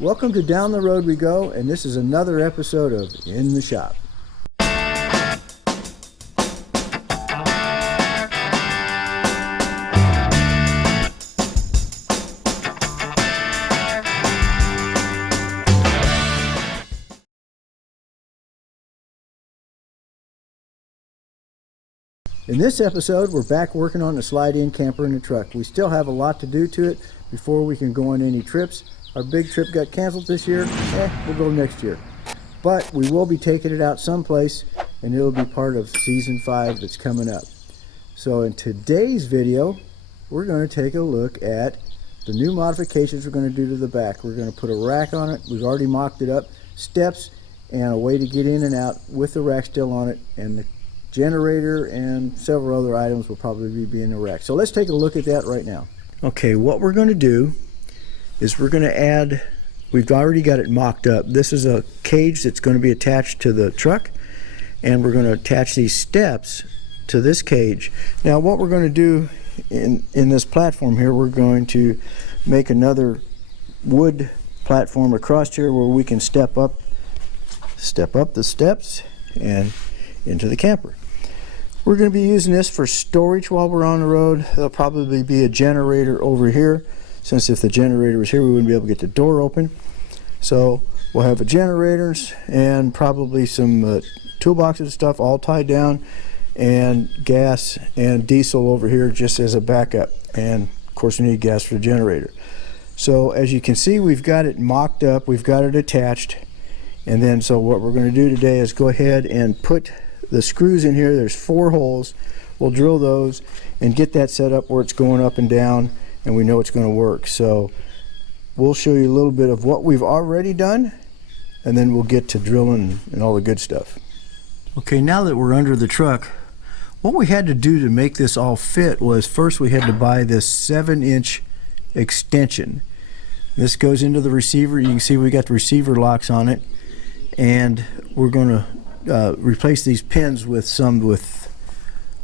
Welcome to Down the Road We Go, and this is another episode of In the Shop. In this episode, we're back working on the slide-in camper in the truck. We still have a lot to do to it before we can go on any trips. Our big trip got canceled this year. We'll go next year. But we will be taking it out someplace, and it'll be part of season 5 that's coming up. So in today's video, we're going to take a look at the new modifications we're going to do to the back. We're going to put a rack on it. We've already mocked it up. Steps and a way to get in and out with the rack still on it, and the generator and several other items will probably be in the rack. So let's take a look at that right now. Okay, what we're going to do is we're going to add, we've already got it mocked up. This is a cage that's going to be attached to the truck, and we're going to attach these steps to this cage. Now what we're going to do in this platform here, we're going to make another wood platform across here where we can step up the steps and into the camper. We're going to be using this for storage while we're on the road. There'll probably be a generator over here, since if the generator was here we wouldn't be able to get the door open. So we'll have a generators and probably some toolboxes and stuff all tied down, and gas and diesel over here just as a backup, and of course we need gas for the generator. So as you can see, we've got it mocked up, we've got it attached, and then so what we're going to do today is go ahead and put the screws in here. There's 4 holes. We'll drill those and get that set up where it's going up and down, and we know it's going to work. So we'll show you a little bit of what we've already done, and then we'll get to drilling and all the good stuff. Okay, now that we're under the truck, what we had to do to make this all fit was first we had to buy this 7-inch extension. This goes into the receiver. You can see we got the receiver locks on it, and we're going to replace these pins with some with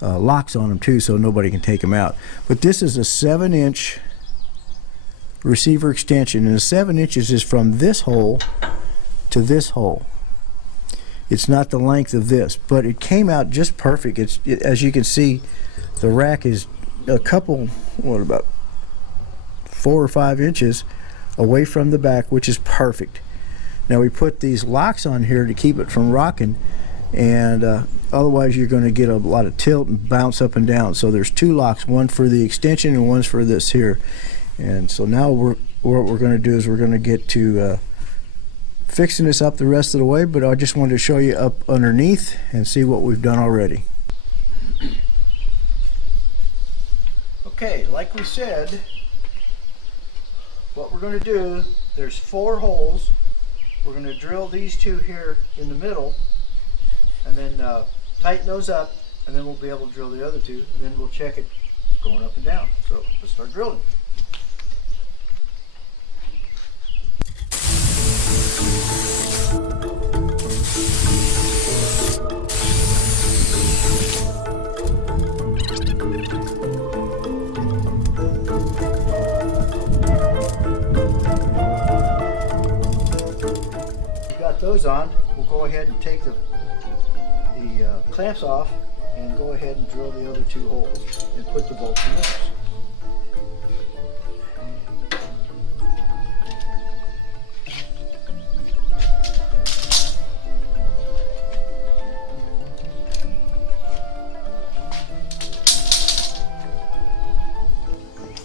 locks on them too, so nobody can take them out. But this is a 7-inch receiver extension, and the 7 inches is from this hole to this hole. It's not the length of this, but it came out just perfect. As you can see, the rack is a couple, about 4 or 5 inches away from the back, which is perfect. Now we put these locks on here to keep it from rocking, and otherwise you're going to get a lot of tilt and bounce up and down. So there's 2 locks, one for the extension and one's for this here. And so now what we're going to do is we're going to get to fixing this up the rest of the way, but I just wanted to show you up underneath and see what we've done already. Okay, like we said, what we're going to do, there's 4 holes. We're going to drill these 2 here in the middle, and then tighten those up, and then we'll be able to drill the other 2, and then we'll check it going up and down. So let's start drilling. Those on, we'll go ahead and take the clamps off and go ahead and drill the other 2 holes and put the bolts in those.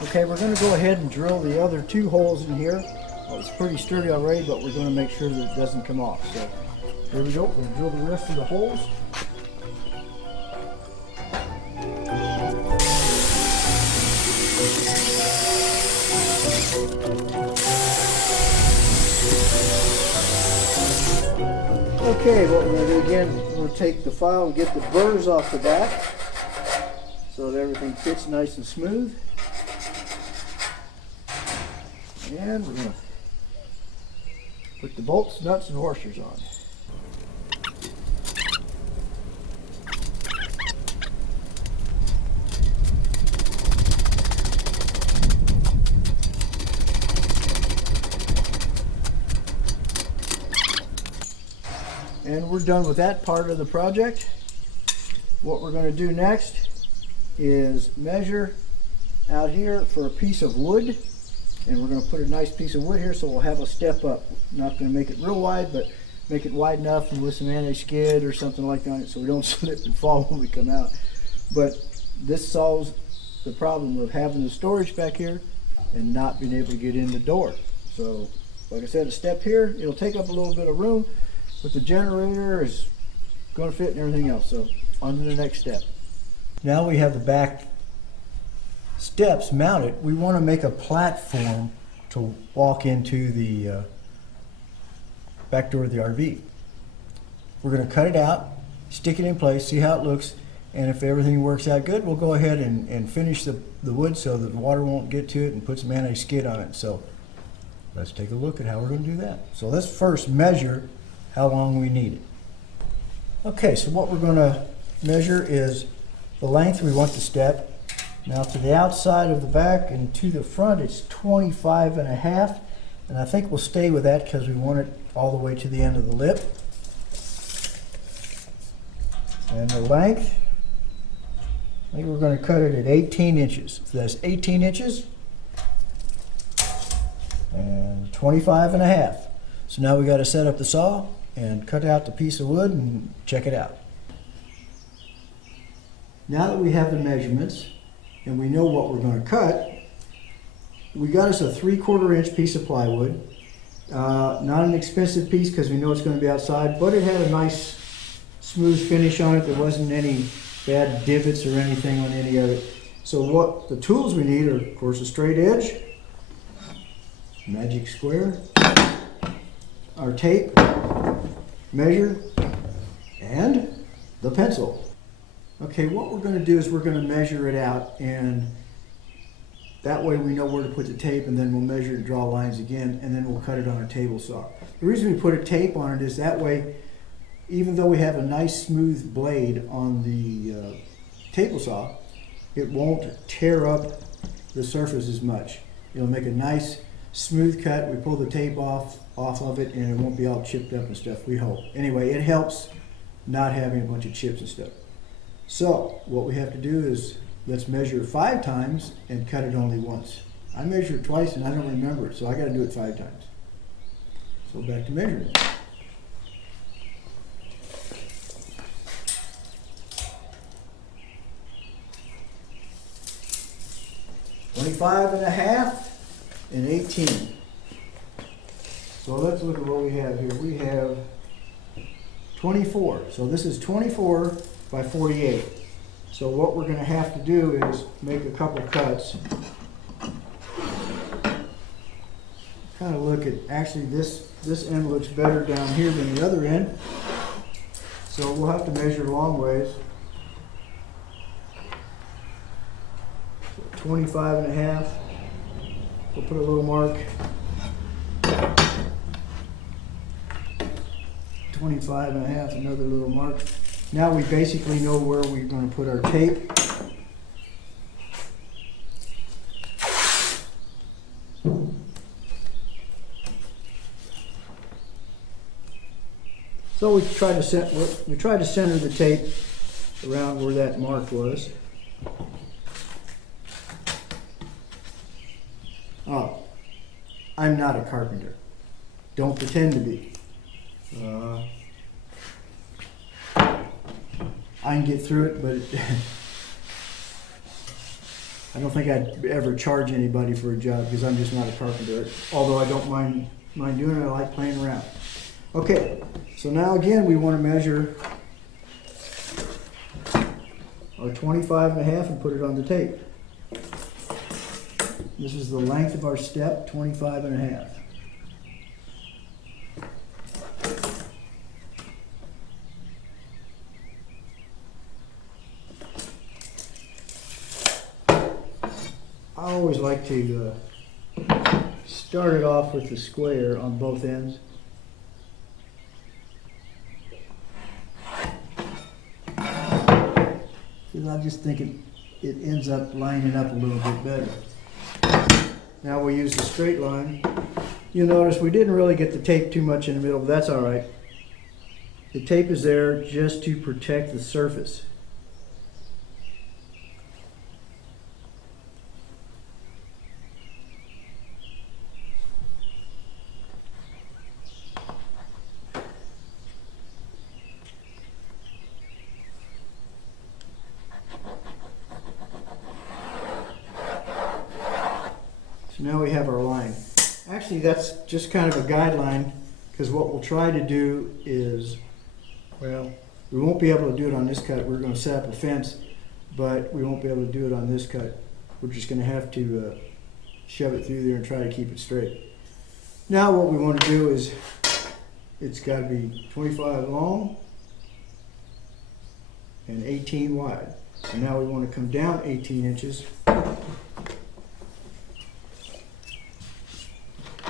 Okay, we're going to go ahead and drill the other 2 holes in here. Well, it's pretty sturdy already, but we're going to make sure that it doesn't come off. So here we go. We'll drill the rest of the holes. Okay, what we're going to do again, we'll take the file and get the burrs off the back so that everything fits nice and smooth. And we're going to put the bolts, nuts, and washers on. And we're done with that part of the project. What we're going to do next is measure out here for a piece of wood. And we're going to put a nice piece of wood here so we'll have a step up. Not going to make it real wide, but make it wide enough and with some anti-skid or something like that so we don't slip and fall when we come out. But this solves the problem of having the storage back here and not being able to get in the door. So, like I said, a step here, it'll take up a little bit of room, but the generator is going to fit and everything else. So, on to the next step. Now we have the back steps mounted. We want to make a platform to walk into the back door of the RV. We're going to cut it out, stick it in place, see how it looks, and if everything works out good, we'll go ahead and finish the wood so that the water won't get to it and put some anti-skid on it. So let's take a look at how we're going to do that. So let's first measure how long we need it. Okay, so what we're going to measure is the length we want the step. Now to the outside of the back and to the front it's 25.5, and I think we'll stay with that because we want it all the way to the end of the lip. And the length, I think we're going to cut it at 18 inches. So that's 18 inches and 25.5. So now we got to set up the saw and cut out the piece of wood and check it out. Now that we have the measurements and we know what we're going to cut, we got us a 3/4 inch piece of plywood. Not an expensive piece because we know it's going to be outside, but it had a nice smooth finish on it. There wasn't any bad divots or anything on any of it. So what the tools we need are, of course, a straight edge, magic square, our tape, measure, and the pencil. Okay, what we're going to do is we're going to measure it out, and that way we know where to put the tape, and then we'll measure and draw lines again, and then we'll cut it on our table saw. The reason we put a tape on it is that way, even though we have a nice smooth blade on the table saw, it won't tear up the surface as much. It'll make a nice smooth cut. We pull the tape off of it and it won't be all chipped up and stuff, we hope. Anyway, it helps not having a bunch of chips and stuff. So what we have to do is let's measure 5 times and cut it only once. I measured twice and I don't remember it, so I got to do it 5 times. So back to measuring it. $25.5 and 18. So let's look at what we have here. We have 24. So this is 24 by 48. So what we're going to have to do is make a couple cuts. Kind of look at, actually this end looks better down here than the other end. So we'll have to measure long ways. 25.5. We'll put a little mark. 25.5, another little mark. Now we basically know where we're going to put our tape. So we try to center the tape around where that mark was. Oh, I'm not a carpenter. Don't pretend to be. I can get through it, but I don't think I'd ever charge anybody for a job because I'm just not a carpenter. Although I don't mind doing it, I like playing around. Okay, so now again we want to measure our 25.5 and put it on the tape. This is the length of our step, 25.5. I always like to start it off with the square on both ends. Because I just think it ends up lining up a little bit better. Now we'll use the straight line. You'll notice we didn't really get the tape too much in the middle, but that's all right. The tape is there just to protect the surface. So now we have our line. Actually, that's just kind of a guideline, because what we'll try to do is, well, we won't be able to do it on this cut. We're going to set up a fence, but we won't be able to do it on this cut. We're just going to have to shove it through there and try to keep it straight. Now what we want to do is, it's got to be 25 long and 18 wide. So now we want to come down 18 inches.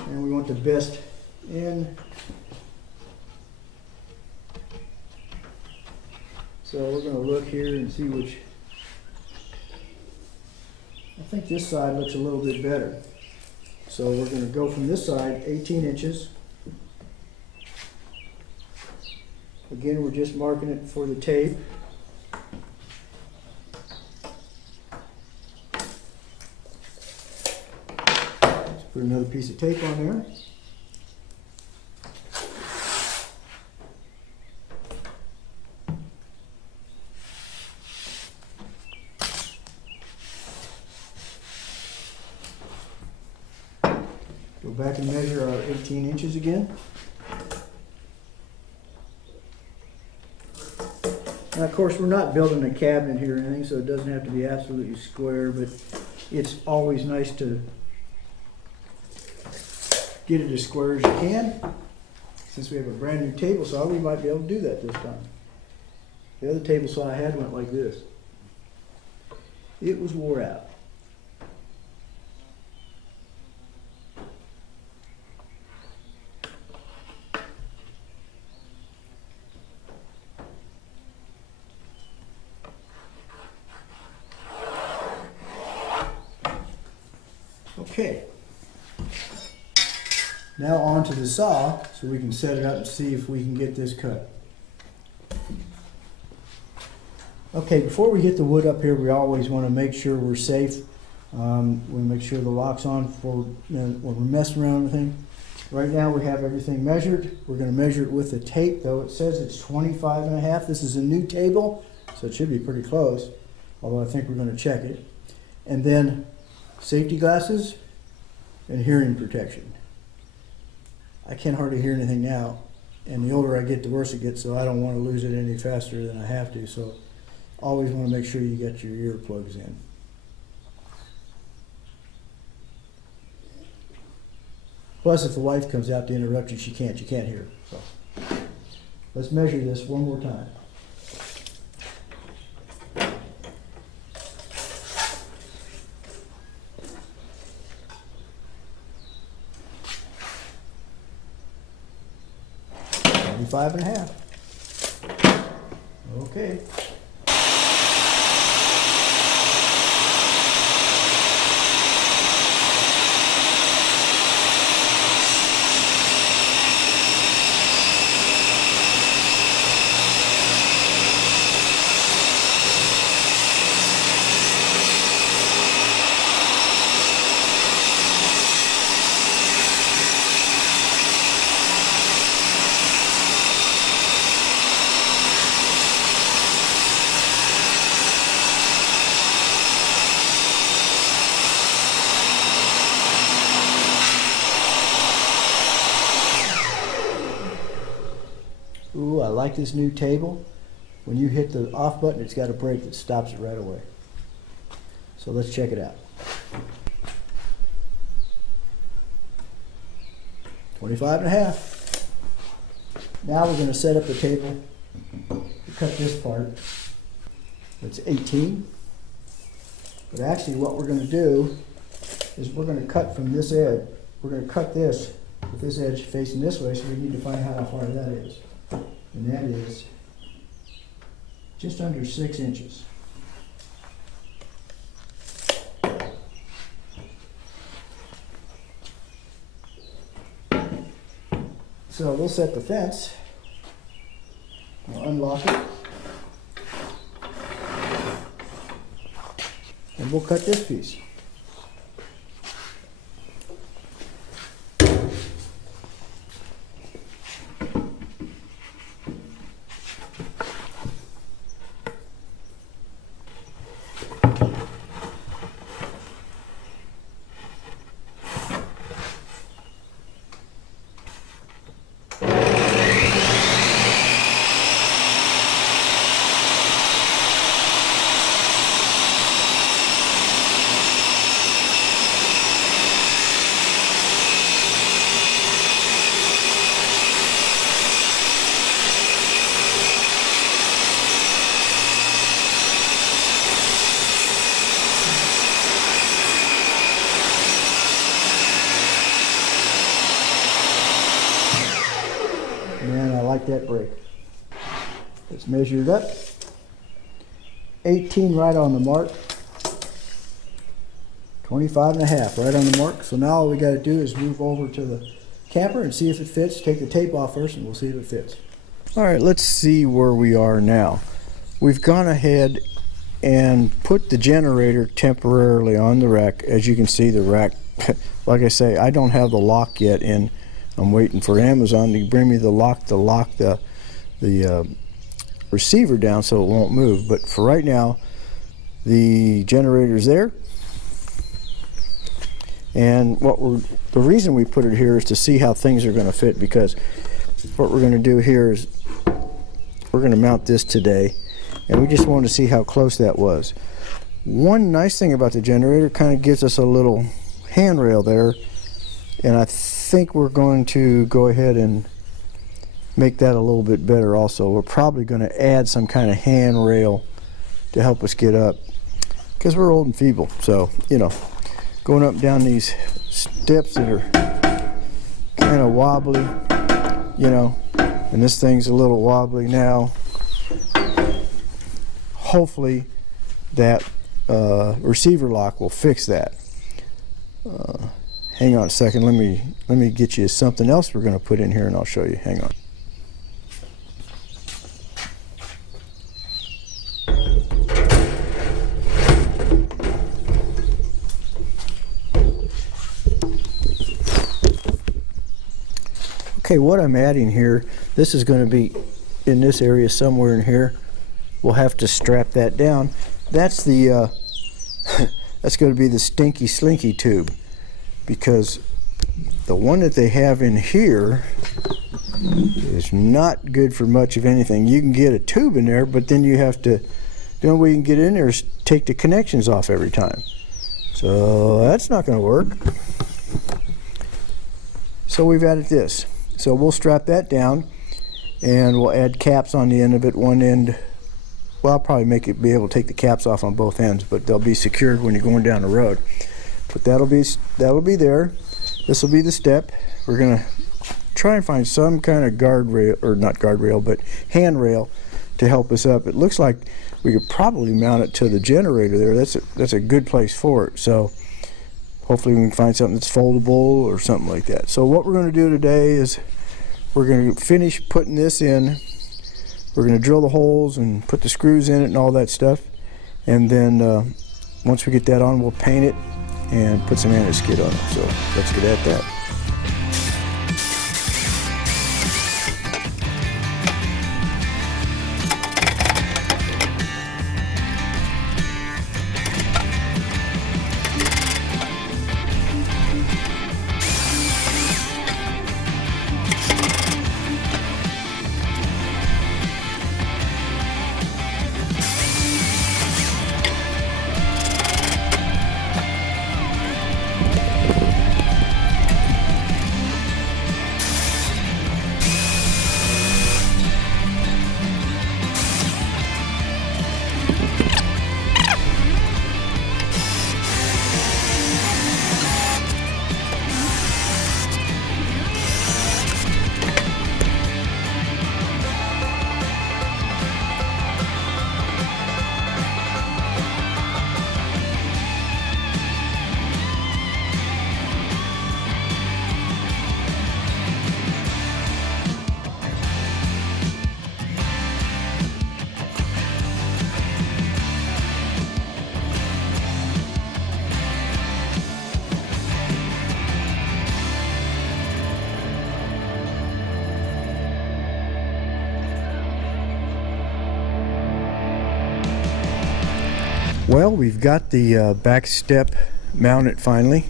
And we want the best in. So we're going to look here and see which. I think this side looks a little bit better. So we're going to go from this side 18 inches. Again, we're just marking it for the tape. Put another piece of tape on there. Go back and measure our 18 inches again. Now, of course, we're not building a cabinet here or anything, so it doesn't have to be absolutely square, but it's always nice to get it as square as you can. Since we have a brand new table saw, we might be able to do that this time. The other table saw I had went like this. It was wore out. Okay. Now onto the saw, so we can set it up and see if we can get this cut. Okay, before we get the wood up here, we always want to make sure we're safe. We make sure the lock's on for when we're messing around with everything. Right now we have everything measured. We're going to measure it with the tape, though it says it's 25.5. This is a new table, so it should be pretty close, although I think we're going to check it. And then safety glasses and hearing protection. I can't hardly hear anything now, and the older I get, the worse it gets, so I don't want to lose it any faster than I have to. So always want to make sure you get your earplugs in. Plus, if the wife comes out to interrupt you, you can't hear. So let's measure this one more time. Five and a half. Okay. Ooh, I like this new table. When you hit the off button, it's got a brake that stops it right away. So let's check it out. 25.5. Now we're going to set up the table to cut this part. It's 18. But actually what we're going to do is we're going to cut from this edge. We're going to cut this with this edge facing this way, so we need to find out how far that is. And that is just under 6 inches. So we'll set the fence unlock it. And we'll cut this piece. Man, I like that brake. Let's measure it up. 18 right on the mark. 25 and a half right on the mark. So now all we got to do is move over to the camper and see if it fits. Take the tape off first and we'll see if it fits. All right, let's see where we are now. We've gone ahead and put the generator temporarily on the rack. As you can see, the rack, like I say, I don't have the lock yet in. I'm waiting for Amazon to bring me the lock to lock the receiver down so it won't move. But for right now, the generator's there. And the reason we put it here is to see how things are going to fit, because what we're going to do here is we're going to mount this today, and we just wanted to see how close that was. One nice thing about the generator, kind of gives us a little handrail there, and I think we're going to go ahead and make that a little bit better also. We're probably going to add some kind of handrail to help us get up, because we're old and feeble, so you know, going up and down these steps that are kind of wobbly, you know, and this thing's a little wobbly now. Hopefully that receiver lock will fix that. Hang on a second, let me get you something else we're going to put in here and I'll show you. Hang on. Okay, what I'm adding here, this is going to be in this area somewhere in here. We'll have to strap that down. That's the that's going to be the stinky slinky tube, because the one that they have in here is not good for much of anything. You can get a tube in there, but then you have to, the only way you can get in there is take the connections off every time. So that's not going to work. So we've added this. So we'll strap that down and we'll add caps on the end of it. One end, well, I'll probably be able to take the caps off on both ends, but they'll be secured when you're going down the road. But that'll be there. This will be the step. We're gonna try and find some kind of guardrail, or not guardrail, but handrail to help us up. It looks like we could probably mount it to the generator there. That's a good place for it. So hopefully we can find something that's foldable or something like that. So what we're going to do today is we're going to finish putting this in. We're going to drill the holes and put the screws in it and all that stuff. And then once we get that on, we'll paint it and put some anti-skid on it. So let's get at that. Well, we've got the back step mounted finally.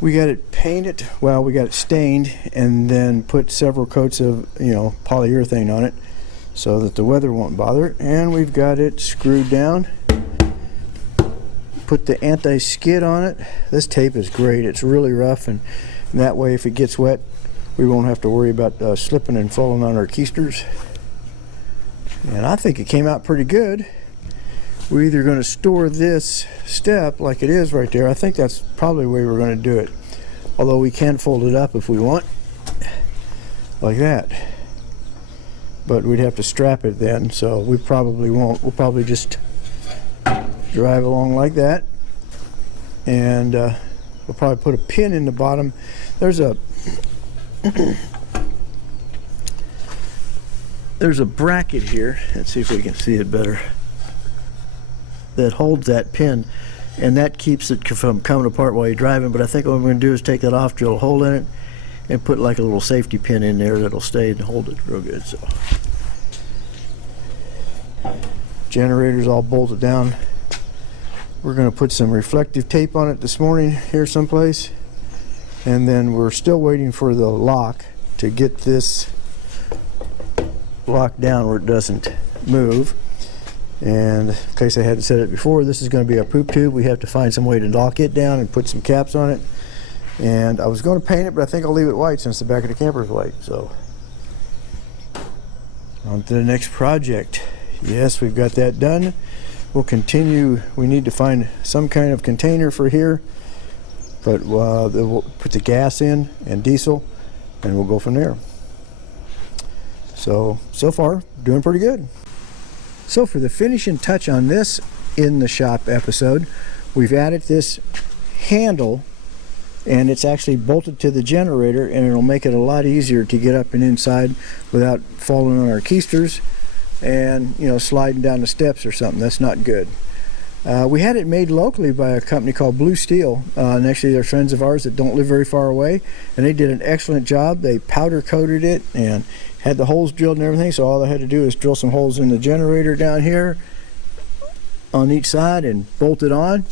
We got it painted, well, we got it stained and then put several coats of, polyurethane on it so that the weather won't bother it. And we've got it screwed down. Put the anti-skid on it. This tape is great. It's really rough, and that way if it gets wet, we won't have to worry about slipping and falling on our keisters. And I think it came out pretty good. We're either going to store this step like it is right there. I think that's probably the way we're going to do it. Although we can fold it up if we want, like that. But we'd have to strap it then, so we probably won't. We'll probably just drive along like that. And we'll probably put a pin in the bottom. There's a there's a bracket here. Let's see if we can see it better. That holds that pin, and that keeps it from coming apart while you're driving. But I think what I'm going to do is take that off, drill a hole in it, and put like a little safety pin in there that'll stay and hold it real good. So generator's all bolted down. We're going to put some reflective tape on it this morning here someplace, and then we're still waiting for the lock to get this locked down where it doesn't move. And in case I hadn't said it before, this is going to be our poop tube. We have to find some way to lock it down and put some caps on it. And I was going to paint it, but I think I'll leave it white since the back of the camper is white. So on to the next project. Yes, we've got that done. We'll continue. We need to find some kind of container for here, but we'll put the gas in and diesel, and we'll go from there. So far, doing pretty good. So for the finishing touch on this in the shop episode, we've added this handle, and it's actually bolted to the generator, and it'll make it a lot easier to get up and inside without falling on our keisters and sliding down the steps or something. That's not good. We had it made locally by a company called Blue Steel, and actually they're friends of ours that don't live very far away, and they did an excellent job. They powder coated it and had the holes drilled and everything, so all I had to do is drill some holes in the generator down here on each side and bolt it on,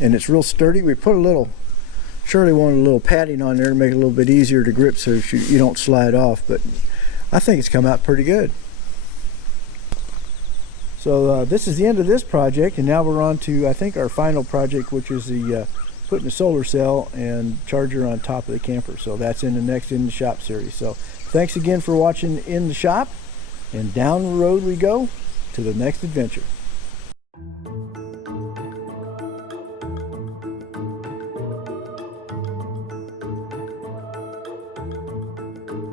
and it's real sturdy. We put a little, Shirley wanted a little padding on there to make it a little bit easier to grip so you don't slide off, but I think it's come out pretty good. So this is the end of this project, and now we're on to, I think, our final project, which is the putting the solar cell and charger on top of the camper. So that's in the next In the Shop series. So thanks again for watching In the Shop, and down the road we go to the next adventure.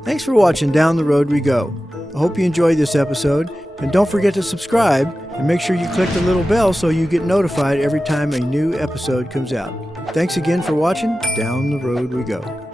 Thanks for watching Down the Road We Go. I hope you enjoyed this episode, and don't forget to subscribe and make sure you click the little bell so you get notified every time a new episode comes out. Thanks again for watching Down the Road We Go.